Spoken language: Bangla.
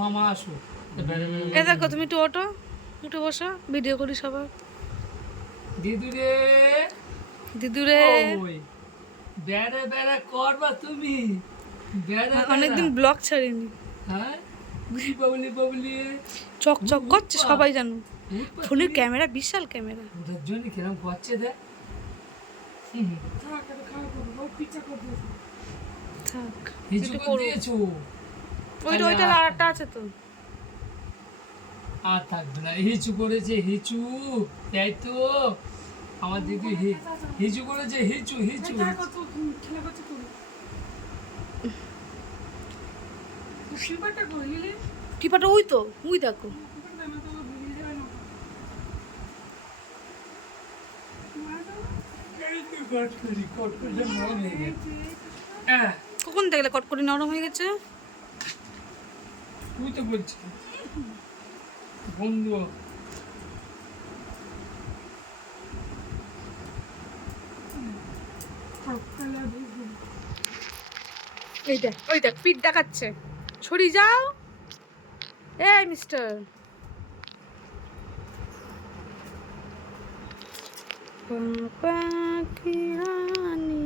মামা আসো। এ দেখো তুমি একটু ওঠো, উঠে বসো, ভিডিও করি সবাই। দিদুরে দিদুরে ওই বেড়া বেড়া করবা তুমি, বেড়া অনেকদিন বেড়া। ব্লগ ছাড়িনি। হ্যাঁ বুঝি বাবলি বাবলি চক চক করছে উঠবা, সবাই জানো। উঠবা ফোনের তুমি। ক্যামেরা বিশাল ক্যামেরা। ওটার জন্য কিরম করছে দেখ। থাক হিচু একটু করে করো। দিয়েছো। ওইটা ওইটা আরেকটা আছে তো। আর থাকবে না, হিচু করেছে হিচু, তাই তো আমার দিদি হিচু করেছে, হিচু হিচু। টিপাটা ওই তো, ওই দেখো। কখন দেখলে কটকটি নরম হয়ে গেছে? তুই তো বলছি বন্ধু। এই দেখ, ওই দেখ পিঠ দেখাচ্ছে। সরি যাও এই মিস্টার। পাখি রানী